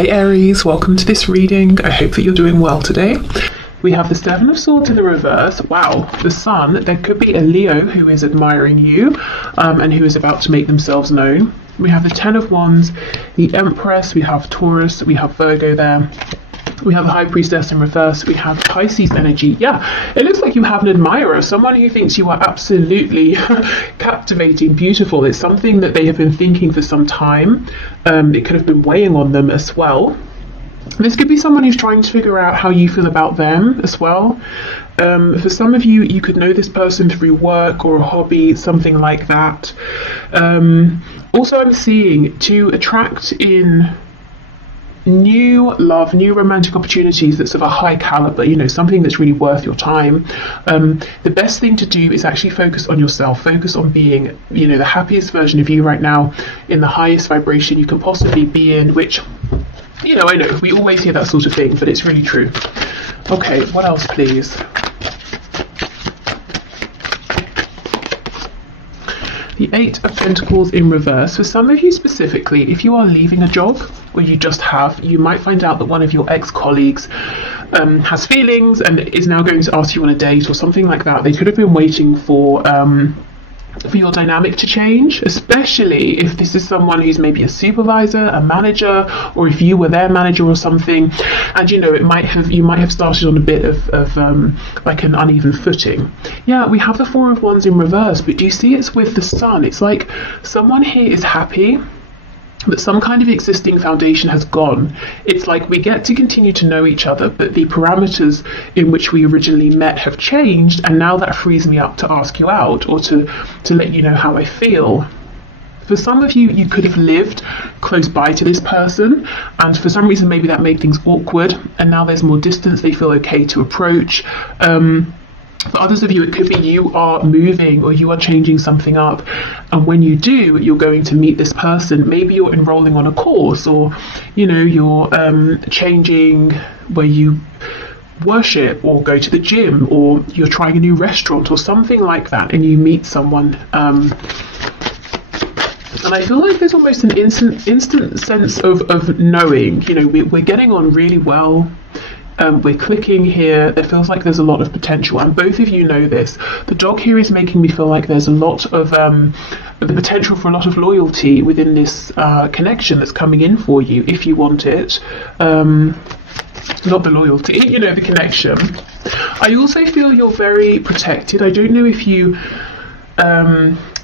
Hey Aries, welcome to this reading. I hope that you're doing well today. We have the Seven of Swords in the reverse. Wow, the Sun. There could be a Leo who is admiring you and who is about to make themselves known. We have the Ten of Wands, the Empress, we have Taurus, we have Virgo there. We have the High Priestess in reverse. We have Pisces energy. Yeah, it looks like you have an admirer, someone who thinks you are absolutely captivating, beautiful. It's something that they have been thinking for some time. It could have been weighing on them as well. This could be someone who's trying to figure out how you feel about them as well. For some of you, you could know this person through work or a hobby, something like that. Also, I'm seeing to attract in new love, new romantic opportunities that's of a high caliber, something that's really worth your time. The best thing to do is actually focus on yourself, focus on being, the happiest version of you right now, in the highest vibration you can possibly be in, which, I know we always hear that sort of thing, but it's really true. Okay, what else, please? The Eight of Pentacles in reverse. For some of you specifically, if you are leaving a job, or you just have, you might find out that one of your ex-colleagues has feelings and is now going to ask you on a date or something like that. They could have been waiting for your dynamic to change, especially if this is someone who's maybe a supervisor, a manager, or if you were their manager or something, and you might have started on a bit of like an uneven footing. Yeah, we have the Four of Wands in reverse, but do you see it's with the Sun? It's like someone here is happy that some kind of existing foundation has gone. It's like we get to continue to know each other, but the parameters in which we originally met have changed, and now that frees me up to ask you out or to let you know how I feel. For some of you, you could have lived close by to this person, and for some reason maybe that made things awkward, and now there's more distance, they feel okay to approach. For others of you, it could be you are moving or you are changing something up, and when you do, you're going to meet this person. Maybe you're enrolling on a course, or you're changing where you worship or go to the gym, or you're trying a new restaurant or something like that, and you meet someone. And I feel like there's almost an instant sense of knowing. We're getting on really well. We're clicking here. There feels like there's a lot of potential, and both of you know this. The dog here is making me feel like there's a lot of the potential for a lot of loyalty within this connection that's coming in for you, if you want it. Not the loyalty, the connection. I also feel you're very protected. I don't know if you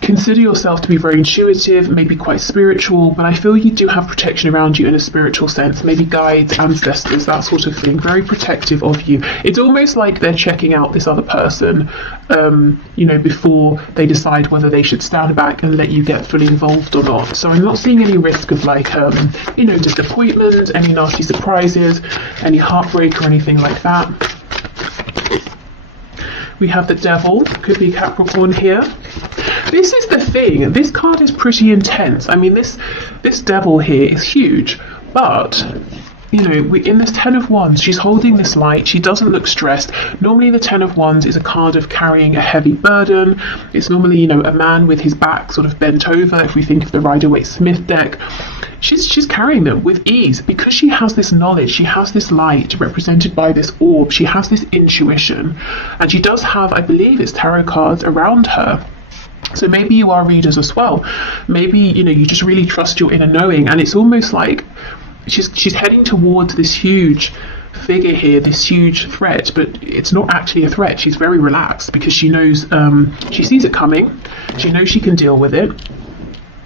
consider yourself to be very intuitive, maybe quite spiritual, but I feel you do have protection around you in a spiritual sense, maybe guides, ancestors, that sort of thing, very protective of you. It's almost like they're checking out this other person, before they decide whether they should stand back and let you get fully involved or not. So I'm not seeing any risk of disappointment, any nasty surprises, any heartbreak or anything like that. We have the Devil, could be Capricorn here. This is the thing, this card is pretty intense. I mean, this Devil here is huge, but in this Ten of Wands, she's holding this light. She doesn't look stressed. Normally the Ten of Wands is a card of carrying a heavy burden. It's normally, a man with his back sort of bent over, if we think of the Rider-Waite-Smith deck. She's carrying them with ease because she has this knowledge, she has this light represented by this orb, she has this intuition, and she does have, I believe it's tarot cards around her. So maybe you are readers as well. Maybe, you just really trust your inner knowing, and it's almost like she's heading towards this huge figure here, this huge threat, but it's not actually a threat. She's very relaxed because she knows, she sees it coming, she knows she can deal with it.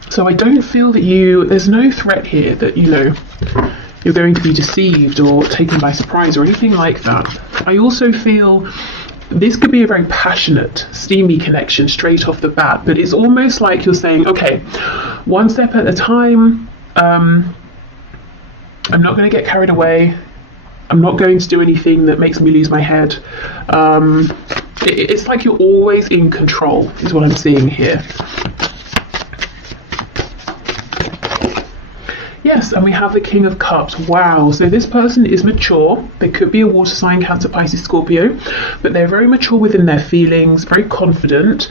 So I don't feel that there's no threat here that, you're going to be deceived or taken by surprise or anything like that. I also feel this could be a very passionate, steamy connection straight off the bat, but it's almost like you're saying, okay, one step at a time. I'm not going to get carried away. I'm not going to do anything that makes me lose my head. It's like you're always in control, is what I'm seeing here. Yes, and we have the King of Cups. Wow, so this person is mature. They could be a water sign, Cancer, Pisces, Scorpio, but they're very mature within their feelings, very confident.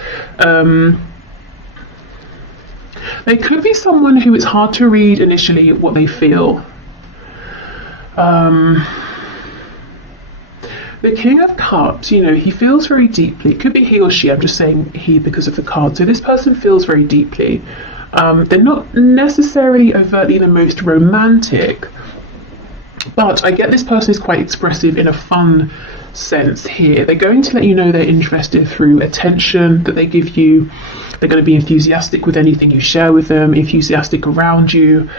They could be someone who it's hard to read initially what they feel. The King of Cups, you know, he feels very deeply. It could be he or she. I'm just saying he because of the card. So this person feels very deeply. They're not necessarily overtly the most romantic, but I get this person is quite expressive in a fun sense here. They're going to let you know they're interested through attention that they give you. They're going to be enthusiastic with anything you share with them, enthusiastic around you.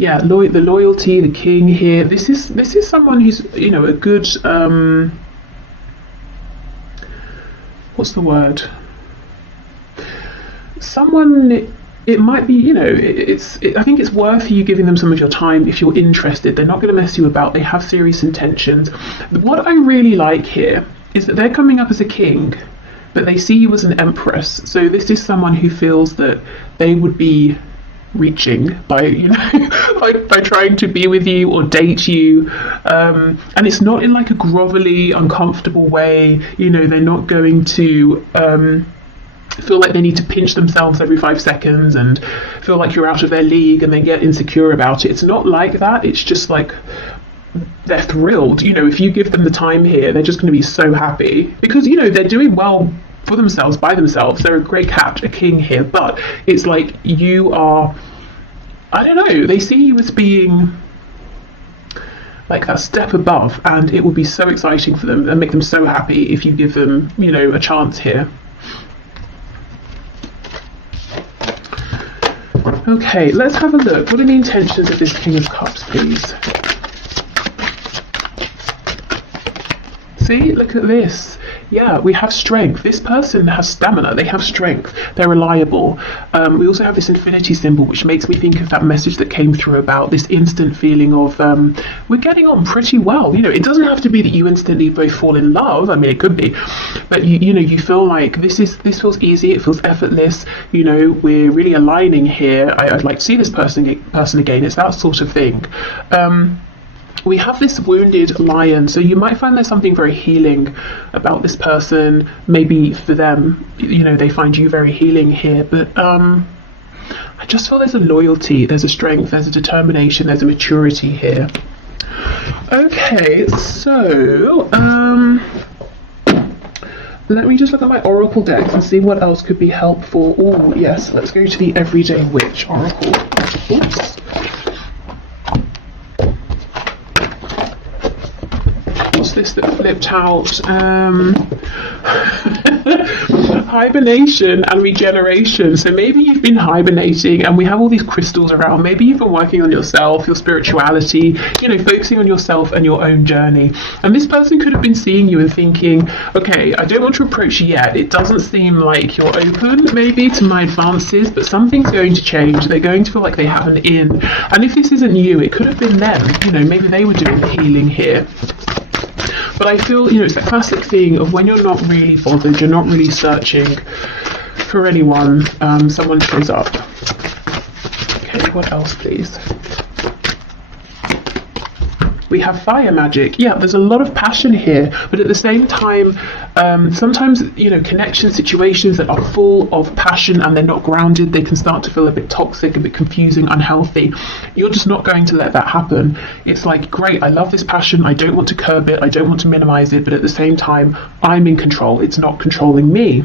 Yeah, the loyalty, the king here. This is someone who's, you know, a good what's the word? Someone. It might be, you know, I think it's worth you giving them some of your time if you're interested. They're not going to mess you about. They have serious intentions. What I really like here is that they're coming up as a king, but they see you as an empress. So this is someone who feels that they would be reaching by, you know, by trying to be with you or date you, and it's not in like a grovelly, uncomfortable way. You know, they're not going to feel like they need to pinch themselves every 5 seconds and feel like you're out of their league and they get insecure about it. It's not like that. It's just like they're thrilled. You know, if you give them the time here, they're just going to be so happy because, you know, they're doing well for themselves, by themselves. They're a great cat, a king here, but it's like you are, I don't know, they see you as being like that step above, and it will be so exciting for them and make them so happy if you give them, you know, a chance here. Okay, let's have a look. What are the intentions of this King of Cups, please? See, look at this. Yeah, we have strength. This person has stamina. They have strength. They're reliable. We also have this infinity symbol, which makes me think of that message that came through about this instant feeling of we're getting on pretty well. You know, it doesn't have to be that you instantly both fall in love. I mean, it could be, but you know, you feel like this feels easy. It feels effortless. You know, we're really aligning here. I'd like to see this person again. It's that sort of thing. We have this wounded lion, so you might find there's something very healing about this person. Maybe for them, you know, they find you very healing here, but I just feel there's a loyalty, there's a strength, there's a determination, there's a maturity here. Okay, so let me just look at my oracle deck and see what else could be helpful. Oh yes, let's go to the Everyday Witch oracle. Oops. This that flipped out. Hibernation and regeneration. So maybe you've been hibernating and we have all these crystals around. Maybe you've been working on yourself, your spirituality, you know, focusing on yourself and your own journey. And this person could have been seeing you and thinking, okay, I don't want to approach you yet. It doesn't seem like you're open maybe to my advances, but something's going to change. They're going to feel like they have an in. And if this isn't you, it could have been them. You know, maybe they were doing the healing here. But I feel, you know, it's that classic thing of when you're not really bothered, you're not really searching for anyone, someone shows up. Okay, what else, please? We have fire magic. Yeah, there's a lot of passion here, but at the same time, sometimes, you know, connection situations that are full of passion and they're not grounded, they can start to feel a bit toxic, a bit confusing, unhealthy. You're just not going to let that happen. It's like, great, I love this passion, I don't want to curb it, I don't want to minimize it, but at the same time, I'm in control. It's not controlling me.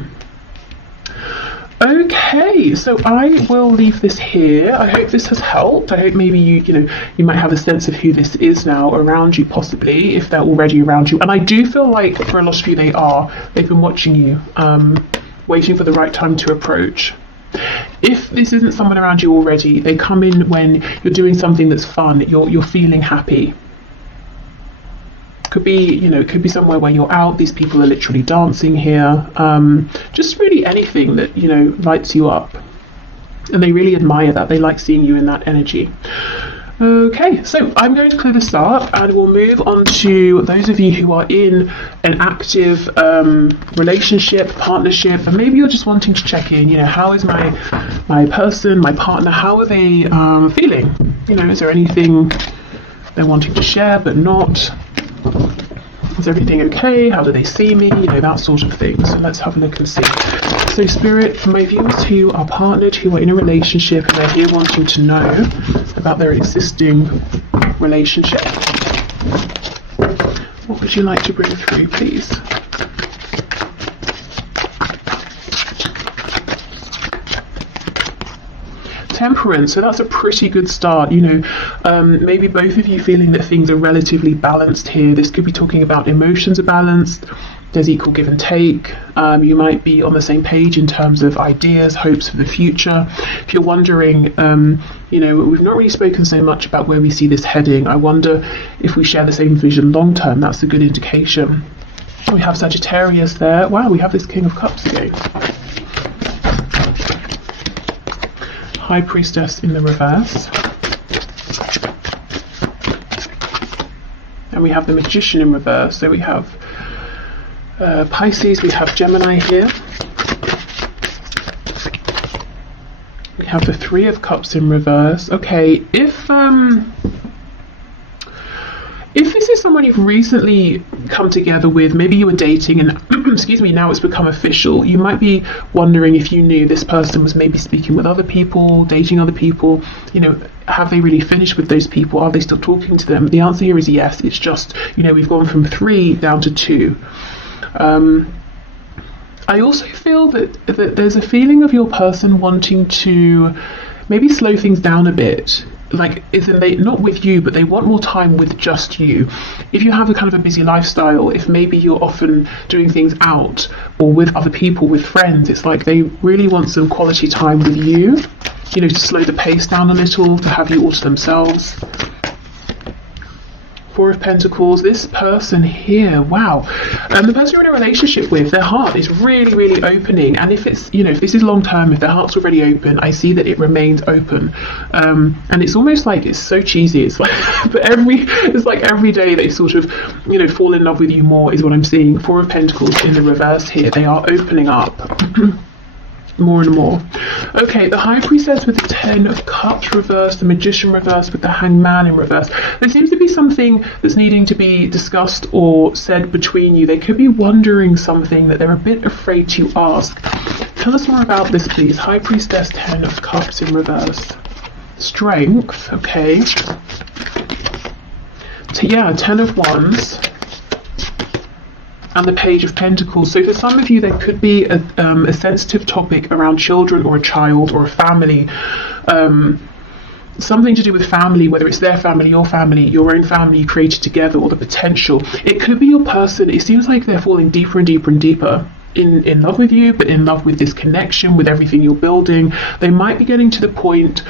Okay, so I will leave this here. I hope this has helped. I hope maybe you might have a sense of who this is now around you, possibly, if they're already around you. And I do feel like for a lot of you they've been watching you, waiting for the right time to approach. If this isn't someone around you already, they come in when you're doing something that's fun, you're feeling happy. Could be, you know, it could be somewhere where you're out, these people are literally dancing here, just really anything that, you know, lights you up. And they really admire that, they like seeing you in that energy. Okay, so I'm going to clear this up and we'll move on to those of you who are in an active relationship, partnership, and maybe you're just wanting to check in, you know, how is my person, my partner, how are they feeling? You know, is there anything they're wanting to share but not? Is everything okay? How do they see me? You know, that sort of thing. So let's have a look and see. So Spirit, for my viewers who are partnered, who are in a relationship, and they're here wanting to know about their existing relationship, what would you like to bring through, please? Temperance, so that's a pretty good start. You know, maybe both of you feeling that things are relatively balanced here. This could be talking about emotions are balanced, there's equal give and take. You might be on the same page in terms of ideas, hopes for the future. If you're wondering, you know, we've not really spoken so much about where we see this heading. I wonder if we share the same vision long term. That's a good indication. We have Sagittarius there. Wow, we have this King of Cups again. High Priestess in the reverse. And we have the Magician in reverse. So we have Pisces, we have Gemini here. We have the Three of Cups in reverse. Okay, if this is someone you've recently come together with, maybe you were dating and excuse me, now it's become official, you might be wondering if you knew this person was maybe speaking with other people, dating other people. You know, have they really finished with those people? Are they still talking to them? The answer here is yes. It's just, you know, we've gone from 3 down to 2. I also feel that there's a feeling of your person wanting to maybe slow things down a bit. Like, isn't they not with you, but they want more time with just you. If you have a kind of a busy lifestyle, if maybe you're often doing things out or with other people, with friends, it's like they really want some quality time with you, you know, to slow the pace down a little, to have you all to themselves. Four of Pentacles, this person here, wow. The person you're in a relationship with, their heart is really, really opening. And if it's, you know, if this is long term, if their heart's already open, I see that it remains open. And it's almost like, it's so cheesy. It's like, but it's like every day they sort of, you know, fall in love with you more is what I'm seeing. Four of Pentacles in the reverse here. They are opening up. More and more. Okay, the High Priestess with the Ten of Cups reversed, the Magician reversed with the Hanged Man in reverse. There seems to be something that's needing to be discussed or said between you. They could be wondering something that they're a bit afraid to ask. Tell us more about this, please. High Priestess, Ten of Cups in reverse. Strength, okay. Yeah, Ten of Wands. And the Page of Pentacles. So for some of you, there could be a sensitive topic around children or a child or a family. Something to do with family, whether it's their family, your own family you created together, or the potential. It could be your person. It seems like they're falling deeper and deeper and deeper in love with you, but in love with this connection, with everything you're building. They might be getting to the point,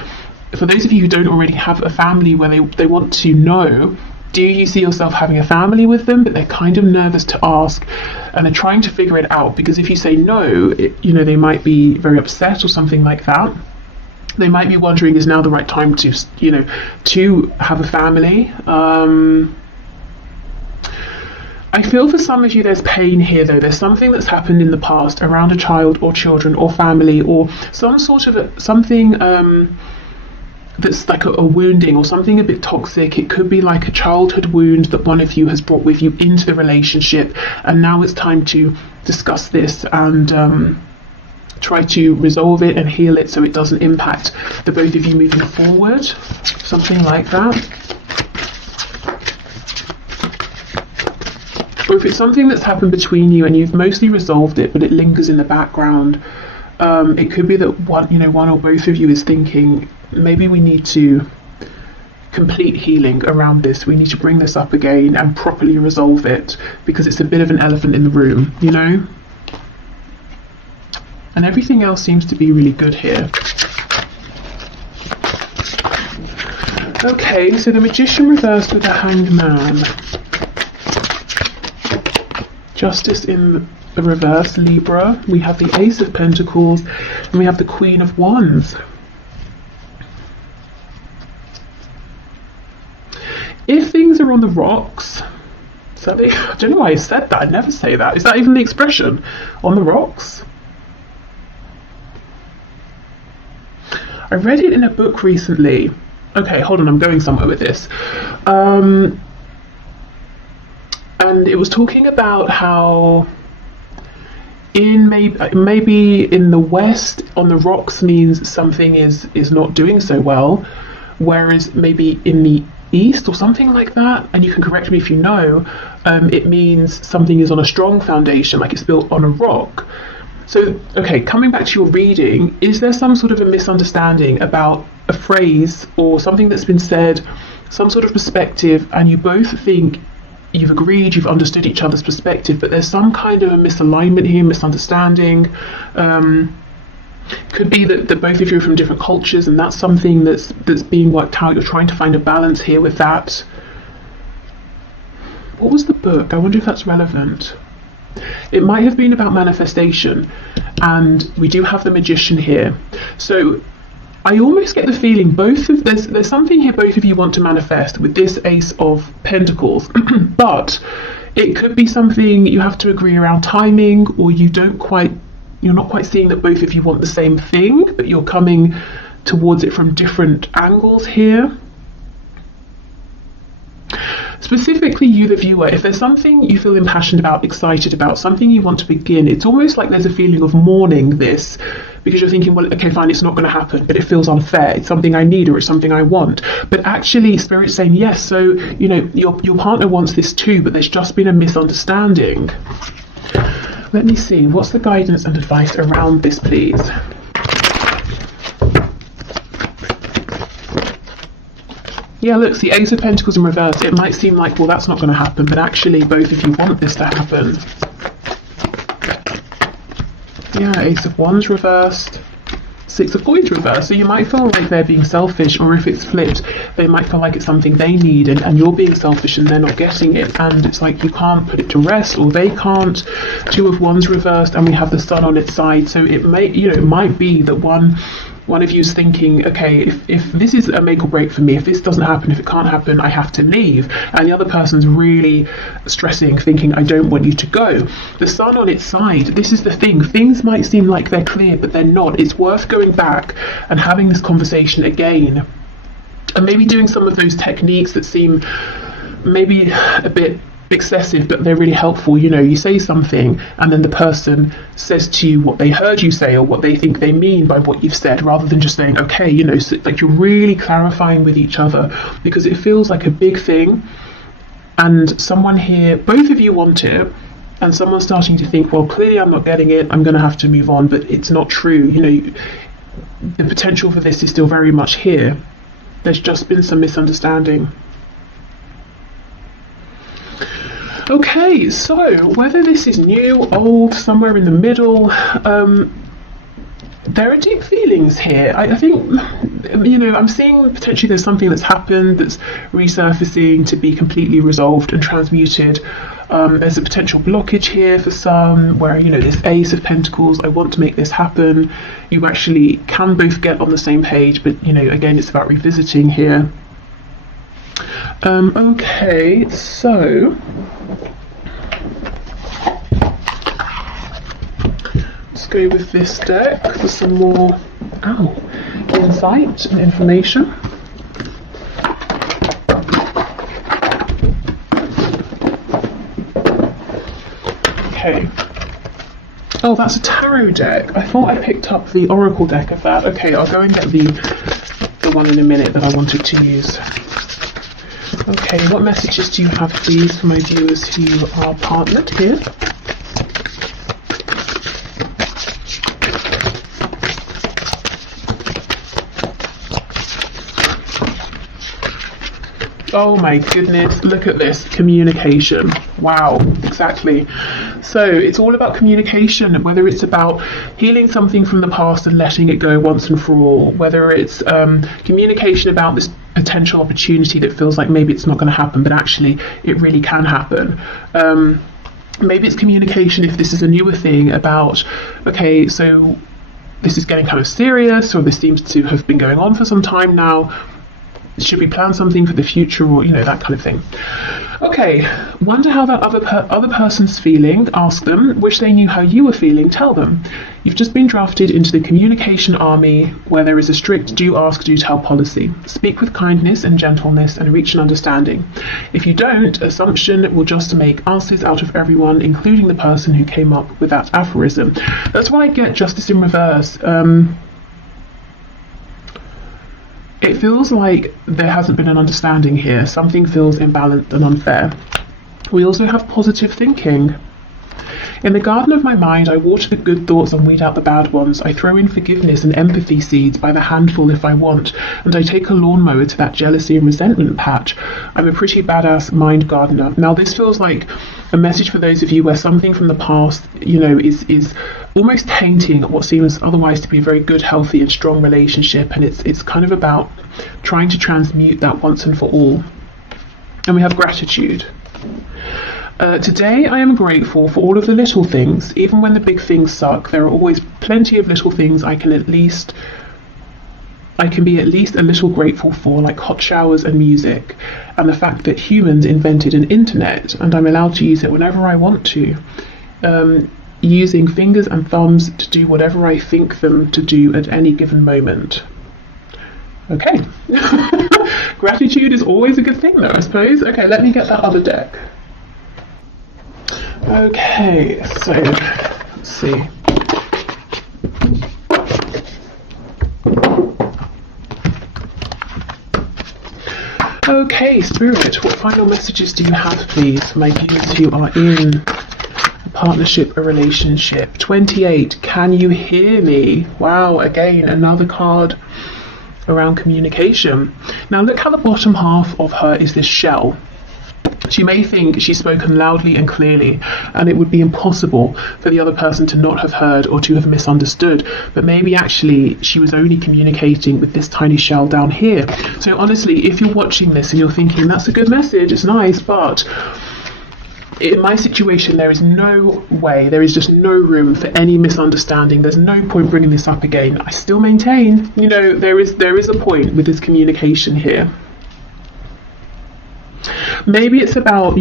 for those of you who don't already have a family, where they want to know, do you see yourself having a family with them? But they're kind of nervous to ask, and they're trying to figure it out, because if you say no, you know, they might be very upset or something like that. They might be wondering, is now the right time to, you know, to have a family? I feel for some of you there's pain here though. There's something that's happened in the past around a child or children or family, or some sort of something that's like a wounding or something a bit toxic. It could be like a childhood wound that one of you has brought with you into the relationship, and now it's time to discuss this and try to resolve it and heal it so it doesn't impact the both of you moving forward. Something like that. Or if it's something that's happened between you and you've mostly resolved it, but it lingers in the background, it could be that one or both of you is thinking, maybe we need to complete healing around this. We need to bring this up again and properly resolve it, because it's a bit of an elephant in the room, you know? And everything else seems to be really good here. Okay, so the Magician reversed with the Hanged Man. Justice in the reverse, Libra. We have the Ace of Pentacles, and we have the Queen of Wands. If things are on the rocks, I don't know why I said that. I'd never say that. Is that even the expression? On the rocks? I read it in a book recently. Okay, hold on, I'm going somewhere with this. And it was talking about how in maybe in the West, on the rocks means something is not doing so well, whereas maybe in the East or something like that, and you can correct me if you know, it means something is on a strong foundation, like it's built on a rock. So, okay, coming back to your reading, is there some sort of a misunderstanding about a phrase or something that's been said, some sort of perspective, and you both think you've agreed, you've understood each other's perspective, but there's some kind of a misalignment here, misunderstanding? Could be that both of you are from different cultures, and that's something that's being worked out. You're trying to find a balance here with that. What was the book? I wonder if that's relevant. It might have been about manifestation, and we do have the Magician here. So I almost get the feeling there's something here both of you want to manifest with this Ace of Pentacles, but it could be something you have to agree around timing, or you're not quite seeing that both of you want the same thing, but you're coming towards it from different angles here. Specifically, you, the viewer, if there's something you feel impassioned about, excited about, something you want to begin, it's almost like there's a feeling of mourning this, because you're thinking, well, okay, fine, it's not going to happen, but it feels unfair. It's something I need, or it's something I want. But actually, Spirit's saying, yes, so, you know, your partner wants this too, but there's just been a misunderstanding. Let me see, what's the guidance and advice around this, please? Yeah, look, the Ace of Pentacles in reverse. It might seem like, well, that's not going to happen, but actually both of you want this to happen. Yeah, Ace of Wands reversed. Six of Coins reversed. So you might feel like they're being selfish, or if it's flipped, they might feel like it's something they need, and you're being selfish and they're not getting it, and it's like you can't put it to rest, or they can't. Two of Wands reversed, and we have the Sun on its side. So it might be that one of you is thinking, okay, if this is a make or break for me, if this doesn't happen, if it can't happen, I have to leave. And the other person's really stressing, thinking, I don't want you to go. The Sun on its side, this is the thing. Things might seem like they're clear, but they're not. It's worth going back and having this conversation again. And maybe doing some of those techniques that seem maybe a bit excessive, but they're really helpful. You know, you say something and then the person says to you what they heard you say, or what they think they mean by what you've said, rather than just saying, okay, you know, so, like, you're really clarifying with each other, because it feels like a big thing, and someone here, both of you want it, and someone's starting to think, well, clearly I'm not getting it, I'm going to have to move on, but it's not true. You know, the potential for this is still very much here. There's just been some misunderstanding. Okay, so whether this is new, old, somewhere in the middle, there are deep feelings here. I think, you know, I'm seeing potentially there's something that's happened that's resurfacing to be completely resolved and transmuted. There's a potential blockage here for some, where, you know, this Ace of Pentacles, I want to make this happen. You actually can both get on the same page, but, you know, again, it's about revisiting here. Okay, so let's go with this deck for some more insight and information. Okay. Oh, that's a tarot deck. I thought I picked up the oracle deck of that. Okay, I'll go and get the one in a minute that I wanted to use. Okay, what messages do you have, please, for my viewers who are partnered here? Oh my goodness, look at this, communication. Wow, exactly. So it's all about communication, whether it's about healing something from the past and letting it go once and for all, whether it's communication about this potential opportunity that feels like maybe it's not going to happen, but actually it really can happen. Maybe it's communication, if this is a newer thing, about, okay, so this is getting kind of serious, or this seems to have been going on for some time now. should we plan something for the future, or that kind of thing. Okay, wonder how that other person's feeling. Ask them. Wish they knew how you were feeling. Tell them. You've just been drafted into the communication army, where there is a strict do ask, do tell policy. Speak with kindness and gentleness and reach an understanding. If you don't, assumption will just make asses out of everyone, including the person who came up with that aphorism. That's why I get Justice in reverse. It feels like there hasn't been an understanding here. Something feels imbalanced and unfair. We also have positive thinking. In the garden of my mind, I water the good thoughts and weed out the bad ones. I throw in forgiveness and empathy seeds by the handful if I want, and I take a lawnmower to that jealousy and resentment patch. I'm a pretty badass mind gardener. Now, this feels like a message for those of you where something from the past, is almost tainting what seems otherwise to be a very good, healthy, and strong relationship, and it's kind of about trying to transmute that once and for all. And we have gratitude. Today I am grateful for all of the little things. Even when the big things suck, there are always plenty of little things I can be at least a little grateful for, like hot showers and music, and the fact that humans invented an internet and I'm allowed to use it whenever I want to, using fingers and thumbs to do whatever I think them to do at any given moment. Okay. Gratitude is always a good thing though, I suppose. Okay, let me get that other deck. Okay, so let's see. Okay, Spirit, what final messages do you have, please, for my viewers who are in a partnership, a relationship? 28, can you hear me? Wow, again, another card around communication. Now look how the bottom half of her is this shell. She may think she's spoken loudly and clearly, and it would be impossible for the other person to not have heard or to have misunderstood, but maybe actually she was only communicating with this tiny shell down here. So honestly, if you're watching this and you're thinking, that's a good message, it's nice, but in my situation, there is no way, there is just no room for any misunderstanding. There's no point bringing this up again. I still maintain, there is a point with this communication here. Maybe it's about,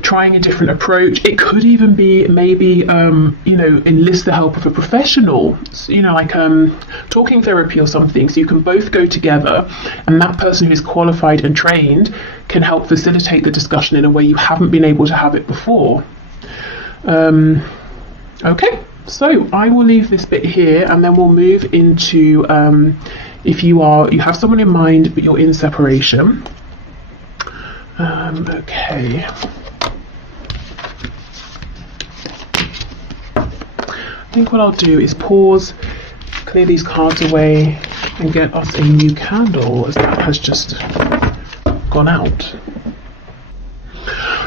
trying a different approach. It could even be maybe, enlist the help of a professional, like talking therapy or something, so you can both go together and that person who is qualified and trained can help facilitate the discussion in a way you haven't been able to have it before. Okay, so I will leave this bit here and then we'll move into if you have someone in mind but you're in separation. Okay. I think what I'll do is pause, clear these cards away, and get us a new candle, as that has just gone out.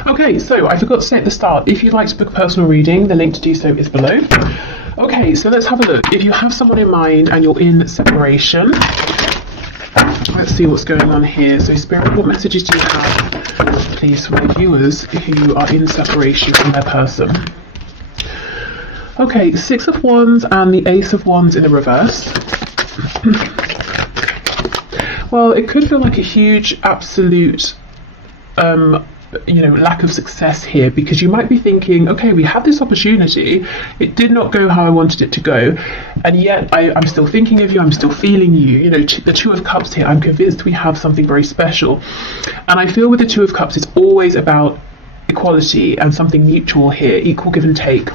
Okay, so I forgot to say at the start, if you'd like to book a personal reading, the link to do so is below. Okay, so let's have a look. If you have someone in mind and you're in separation, let's see what's going on here. So Spirit, what messages do you have, please, for my viewers who are in separation from their person? Okay, 6 of Wands and the Ace of Wands in the reverse. Well, it could feel like a huge, absolute, lack of success here, because you might be thinking, okay, we had this opportunity, it did not go how I wanted it to go, and yet I'm still thinking of you, I'm still feeling you. The Two of Cups here, I'm convinced we have something very special, and I feel with the Two of Cups it's always about equality and something mutual here, equal give and take.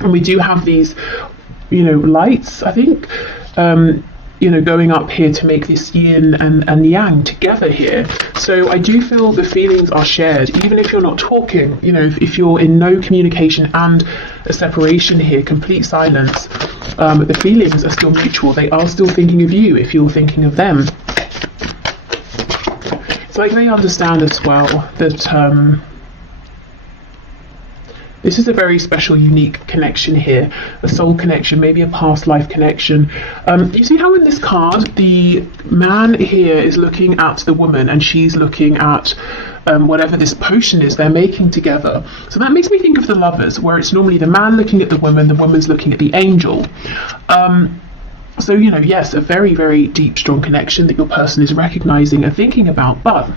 And we do have these lights, I think, going up here to make this yin and yang together here. So I do feel the feelings are shared, even if you're not talking, if you're in no communication and a separation here, complete silence, the feelings are still mutual. They are still thinking of you if you're thinking of them. It's like they understand as well that this is a very special, unique connection here, a soul connection, maybe a past life connection. You see how in this card, the man here is looking at the woman and she's looking at whatever this potion is they're making together. So that makes me think of the Lovers, where it's normally the man looking at the woman's looking at the angel. So, you know, yes, a very, very deep, strong connection that your person is recognizing and thinking about, but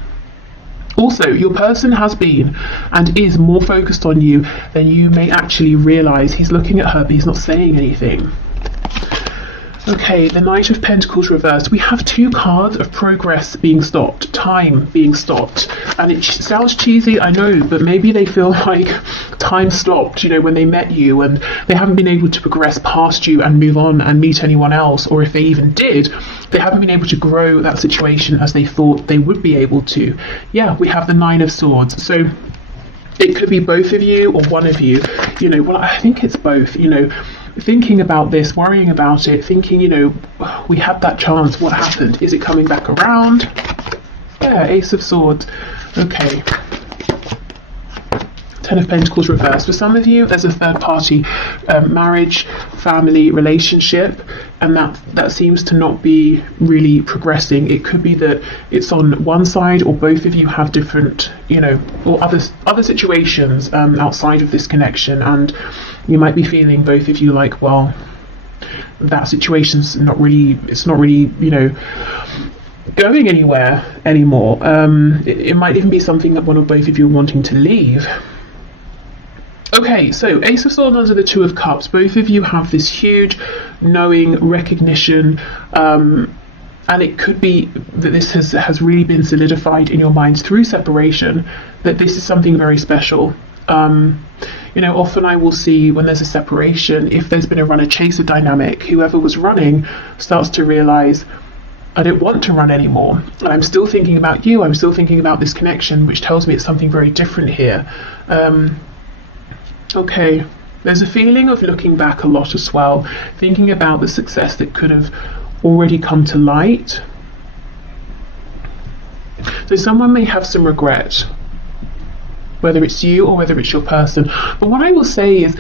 also your person has been and is more focused on you than you may actually realize. He's looking at her, but he's not saying anything. Okay, the Knight of Pentacles reversed. We have two cards of progress being stopped, time being stopped. And it sounds cheesy, I know, but maybe they feel like time stopped, you know, when they met you and they haven't been able to progress past you and move on and meet anyone else. Or if they even did, they haven't been able to grow that situation as they thought they would be able to. Yeah, we have the Nine of Swords. So it could be both of you or one of you, you know, well, I think it's both, you know, thinking about this, worrying about it, thinking, you know, we had that chance, what happened? Is it coming back around? Yeah, Ace of Swords. Okay. Ten of Pentacles reversed. For some of you, there's a third party marriage, family, relationship, and that seems to not be really progressing. It could be that it's on one side, or both of you have different, you know, or other situations outside of this connection, and you might be feeling, both of you, like, well, that situation's not really, you know, going anywhere anymore. It might even be something that one or both of you are wanting to leave. Okay, so Ace of Swords under the Two of Cups. Both of you have this huge knowing, recognition, and it could be that this has really been solidified in your minds through separation, that this is something very special. You know, often I will see when there's a separation, if there's been a runner-chaser dynamic, whoever was running starts to realize, I don't want to run anymore. And I'm still thinking about you, I'm still thinking about this connection, which tells me it's something very different here. Okay, there's a feeling of looking back a lot as well, thinking about the success that could have already come to light. So someone may have some regret, whether it's you or whether it's your person. But what I will say is,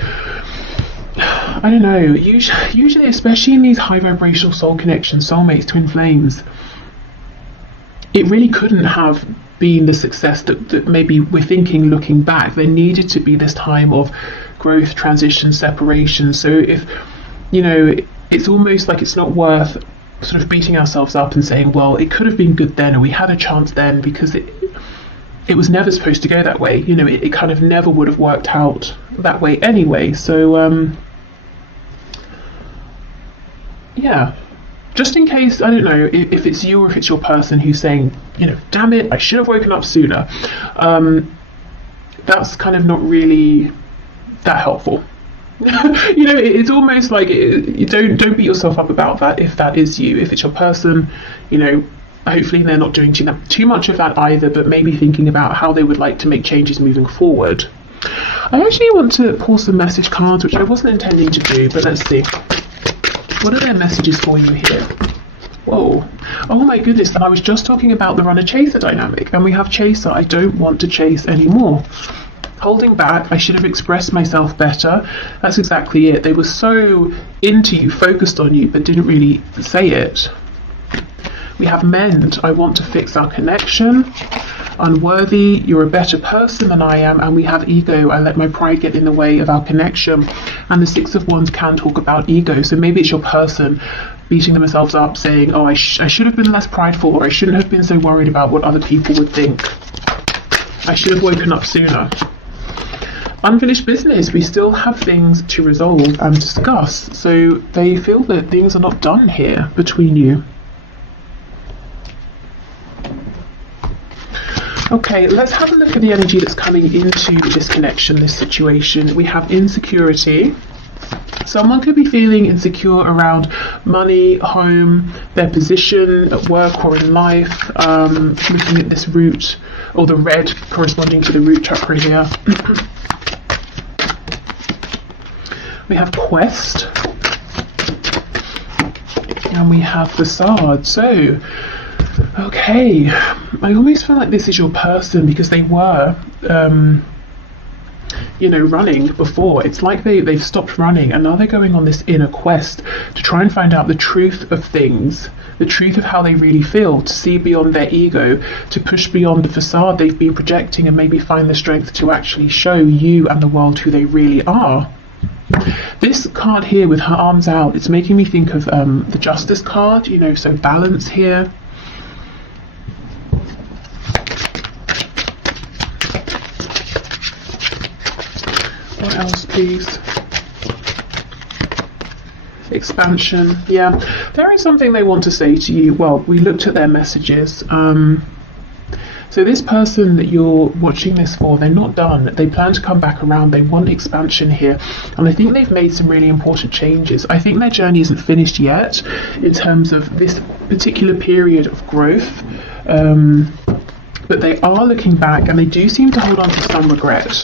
I don't know, usually, especially in these high vibrational soul connections, soulmates, twin flames, it really couldn't have been the success that maybe we're thinking looking back. There needed to be this time of growth, transition, separation. So if, you know, it's almost like it's not worth sort of beating ourselves up and saying, well, it could have been good then, or we had a chance then, because it was never supposed to go that way. You know, it kind of never would have worked out that way anyway. So yeah, just in case, I don't know if it's you or if it's your person who's saying, you know, damn it, I should have woken up sooner. That's kind of not really that helpful. You know, it's almost like you don't beat yourself up about that if that is you. If it's your person, you know, hopefully they're not doing too much of that either, but maybe thinking about how they would like to make changes moving forward. I actually want to pull some message cards, which I wasn't intending to do, but let's see. What are their messages for you here? Whoa. Oh my goodness, and I was just talking about the runner-chaser dynamic, and we have chaser. I don't want to chase anymore. Holding back, I should have expressed myself better. That's exactly it. They were so into you, focused on you, but didn't really say it. We have mend. I want to fix our connection. Unworthy. You're a better person than I am. And we have ego. I let my pride get in the way of our connection. And the Six of Wands can talk about ego. So maybe it's your person beating themselves up, saying, oh, I should have been less prideful, or I shouldn't have been so worried about what other people would think. I should have woken up sooner. Unfinished business. We still have things to resolve and discuss. So they feel that things are not done here between you. Okay, let's have a look at the energy that's coming into this connection, this situation. We have insecurity. Someone could be feeling insecure around money, home, their position at work or in life. Looking at this root, or the red corresponding to the root chakra here. We have quest. And we have facade. So, okay, I almost feel like this is your person, because they were, you know, running before. It's like they've stopped running, and now they're going on this inner quest to try and find out the truth of things, the truth of how they really feel, to see beyond their ego, to push beyond the facade they've been projecting, and maybe find the strength to actually show you and the world who they really are. This card here with her arms out, it's making me think of the Justice card, you know, so balance here. What else, please? Expansion. Yeah, there is something they want to say to you. Well, we looked at their messages. So this person that you're watching this for, they're not done. They plan to come back around. They want expansion here. And I think they've made some really important changes. I think their journey isn't finished yet in terms of this particular period of growth. But they are looking back, and they do seem to hold on to some regret.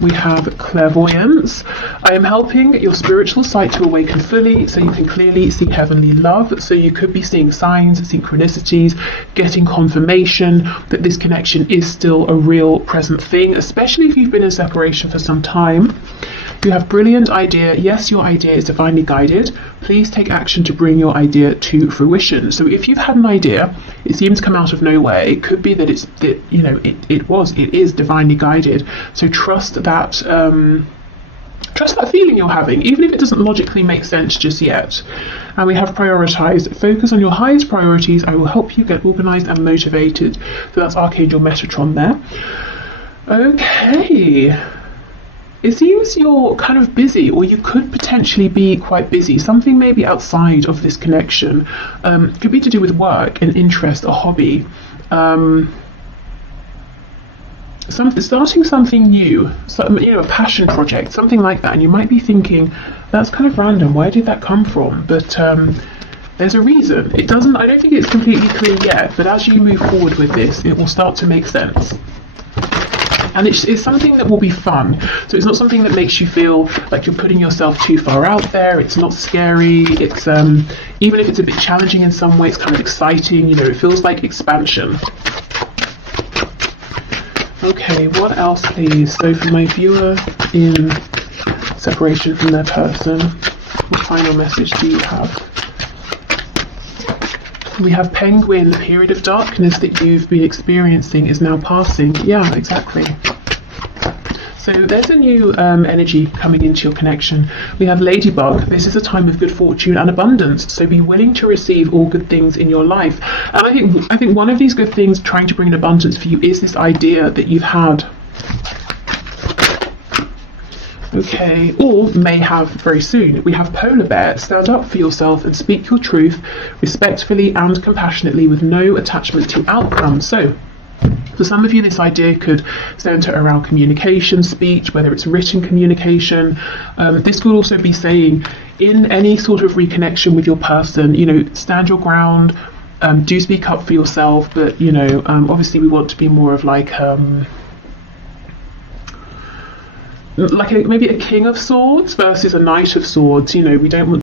We have clairvoyance. I am helping your spiritual sight to awaken fully so you can clearly see heavenly love. So you could be seeing signs, synchronicities, getting confirmation that this connection is still a real present thing, especially if you've been in separation for some time. You have brilliant idea. Yes, your idea is divinely guided. Please take action to bring your idea to fruition. So if you've had an idea, it seems to come out of nowhere. It could be that it is divinely guided. So trust that feeling you're having, even if it doesn't logically make sense just yet. And we have prioritized. Focus on your highest priorities. I will help you get organized and motivated. So that's Archangel Metatron there. Okay. It seems you're kind of busy, or you could potentially be quite busy. Something maybe outside of this connection. Could be to do with work, an interest, a hobby. Starting something new, a passion project, something like that. And you might be thinking, that's kind of random. Where did that come from? But there's a reason. I don't think it's completely clear yet, but as you move forward with this, it will start to make sense. And it's something that will be fun. So it's not something that makes you feel like you're putting yourself too far out there. It's not scary. It's even if it's a bit challenging in some way, it's kind of exciting. It feels like expansion. Okay, what else, please? So for my viewer in separation from their person, what final message do you have? We have Penguin. The period of darkness that you've been experiencing is now passing. Yeah, exactly. So there's a new energy coming into your connection. We have Ladybug. This is a time of good fortune and abundance. So be willing to receive all good things in your life. And I think one of these good things trying to bring an abundance for you is this idea that you've had. Okay, or may have very soon. We have Polar Bear. Stand up for yourself and speak your truth respectfully and compassionately with no attachment to outcome. So for some of you, this idea could center around communication, speech, whether it's written communication. This could also be saying in any sort of reconnection with your person, stand your ground, do speak up for yourself, but obviously we want to be more of maybe a King of Swords versus a Knight of Swords. We don't want